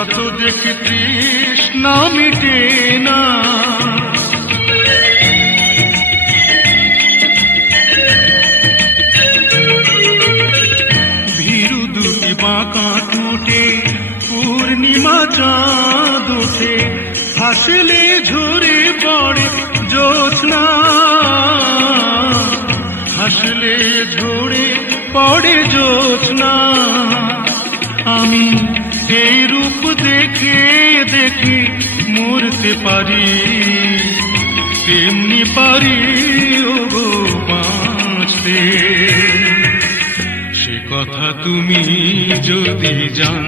যত দেখি তৃষ্ণা মিটে না। ভীরু দুটি বাঁকা টুটে পূর্ণিমা চাঁদ ওঠে, হাসলে ঝরে পড়ে জ্যোৎস্না, হাসলে ঝরে পড়ে জ্যোৎস্না। আমি এই রূপ দেখে দেখে মরতে পারি, তেমনি পারি ওগো বাঁচতে। সে কথা তুমি যদি জান।